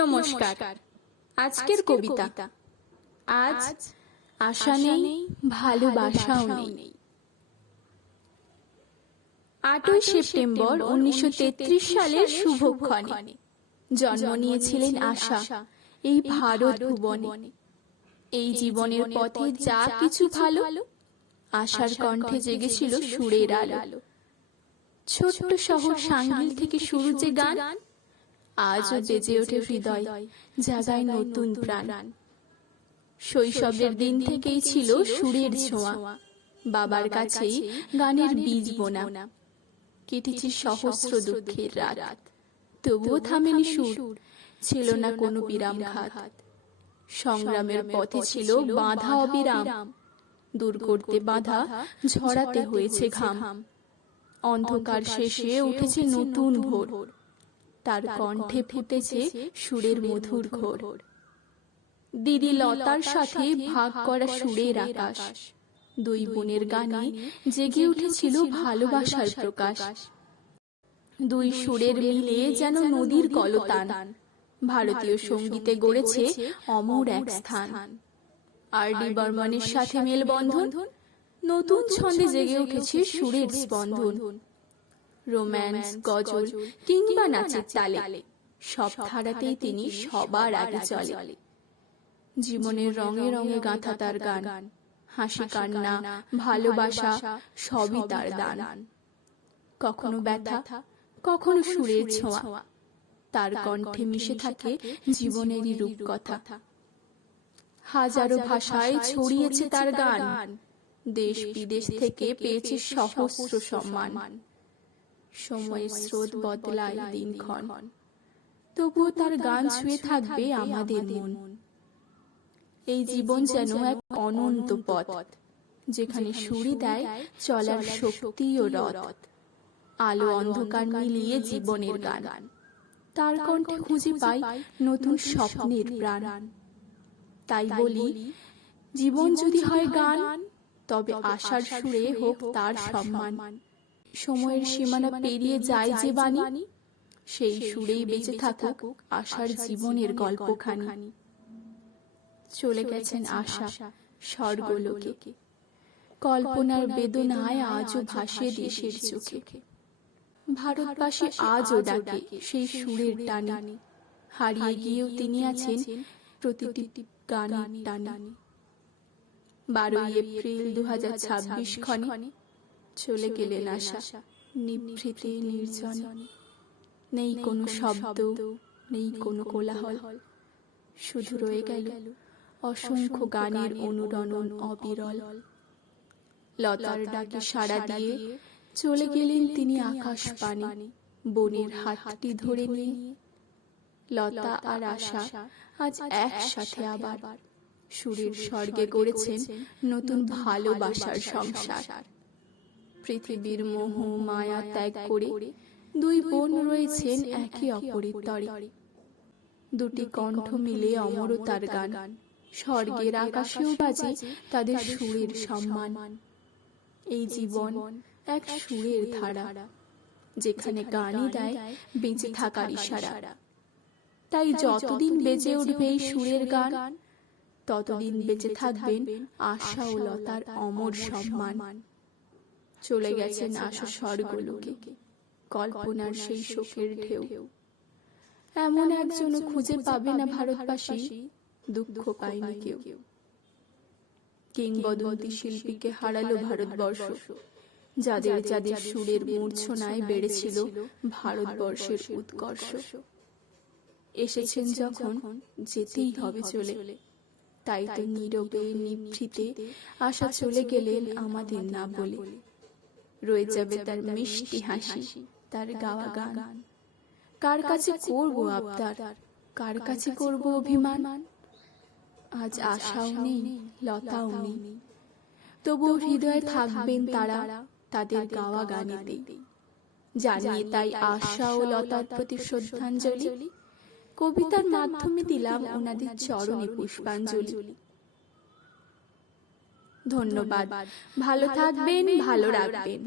নমস্কার। আজকের কবিতা আজ আশা নেই, ভালোবাসাও নেই। 8ই সেপ্টেম্বর 1933 সালের শুভক্ষণে জন্ম নিয়েছিলেন আশা এই ভারত ভুবনে। এই জীবনের পথে যা কিছু ভালো, আশার কণ্ঠে জেগেছিল সুরের আলো। ছোট্ট শহর সাঙ্গিল থেকে শুরু যে গান, আজও বেজে ওঠে হৃদয়, জাগায় নতুন প্রাণ। শৈশবের দিন থেকেই ছিল সুরের ছোঁয়া, বাবার কাছেই গানের বীজ বোনা। কেটেছে সহস্র দুঃখের রাত, তবুও থামেনি সুর, ছিল না কোনো বিরাম ঘাত। সংগ্রামের পথে ছিল বাঁধা অবিরাম, দূর করতে বাঁধা ঝরাতে হয়েছে ঘাম। অন্ধকার শেষে উঠেছে নতুন ভোর, তার কণ্ঠে ফুটেছে সুরের মধুর ঘোর। দিদি লতার সাথে ভাগ করা সুরের আকাশ, দুই বোনের গানে জেগে উঠেছিল ভালোবাসার প্রকাশ। দুই সুরের মিলে যেন নদীর কলতান, ভারতীয় সঙ্গীতে গড়েছে অমর এক স্থান। আর.ডি. বর্মনের সাথে মেলবন্ধন, নতুন ছন্দে জেগে উঠেছে সুরের স্পন্দন। রোম্যান্স, গজল কিংবা নাচের তালে, সব ধারাতেই তিনি সবার আগে চলে। জীবনের রঙে রঙে গাঁথা তার গান, হাসি কান্না ভালোবাসা সবই তার দান। কখনো ব্যথা, কখনো সুরের ছোঁয়া, তার কণ্ঠে মিশে থাকে জীবনেরই রূপকথা। হাজারো ভাষায় ছড়িয়েছে তার গান, দেশ বিদেশ থেকে পেয়েছে সহস্র সম্মান। সময়ের স্রোত বদলায় দিনক্ষণ, তবুও তার গান ছুঁয়ে থাকবে আমাদের মন। এই জীবন যেন এক অনন্ত পথ, যেখানে সুরই দেয় চলার শক্তি ও রথ। আলো অন্ধকার মিলিয়ে জীবনের গান, তার কণ্ঠে খুঁজে পাই নতুন স্বপ্নের প্রাণ। তাই বলি, জীবন যদি হয় গান, তবে আশার সুরে হোক তার সম্মান। সময়ের সীমানা পেরিয়ে যায় যে বাণী, সেই সুরেই বেঁচে থাকুক আশার জীবনের গল্পখানি। চলে গেছেন আশা স্বর্গলোকে, কল্পনার বেদনায় আজও ভাসে দেশের চোখে। ভারতবাসী আজও ডাকে সেই সুরের টানে, হারিয়ে গিয়েও তিনি আছেন প্রতিটি গানের টানে। 12ই এপ্রিল 2026 ক্ষণে চলে গেলেন আশা নিভৃতে নির্জনে। নেই কোনো শব্দ, নেই কোনো কোলাহল, শুধু রয়ে গেল অসংখ্য গানের অনুরণন অবিরল। লতার ডাকে সাড়া দিয়ে চলে গেলেন তিনি আকাশ পানে, বনের হাতটি ধরে নিয়ে। লতা আর আশা আজ একসাথে আবার সুরের স্বর্গে গড়েছেন নতুন ভালোবাসার সংসার। পৃথিবীর মোহ মায়া ত্যাগ করে দুই বোন রয়েছেন একে অপরের তরে। দুটি কণ্ঠ মিলে অমরতার গান, স্বর্গের আকাশেও বাজে তাদের সুরের সম্মান। এই জীবন এক সুরের ধারা, যেখানে গানই দেয় বেঁচে থাকার ইশারা। তাই যতদিন বেজে উঠবে এই সুরের গান, ততদিন বেঁচে থাকবেন আশা ও লতার অমর সম্মান। চলে গেছেন আশা স্বর্গলোকে, কল্পনার সেই শোকের ঢেউ। এমন একজনও খুঁজে পাবে না ভারতবাসী, দুঃখ পায়নি কেউ। কিংবদন্তি শিল্পীকে হারালো ভারতবর্ষ, যাদের যাদের সুরের মূর্ছনায় বেড়েছিল ভারতবর্ষের উৎকর্ষ। এসেছেন যখন যেতেই হবে চলে, তাই তো নীরবে নিভৃতে আশা চলে গেলেন আমাদের না বলে। রয়ে যাবে তার মিষ্টি হাসি, তার গাওয়া গান। কার কাছে করব আবদার, কার কাছে করব অভিমান? আজ আশাও নেই, লতাও নেই, তবুও হৃদয়ে থাকবেন তারা তাদের গাওয়া গানেতে। জানিয়ে তাই আশা ও লতার প্রতি শ্রদ্ধাঞ্জলি, কবিতার মাধ্যমে দিলাম ওনাদের চরণে পুষ্পাঞ্জলি। ধন্যবাদ। ভালো থাকবেন, ভালো রাখবেন।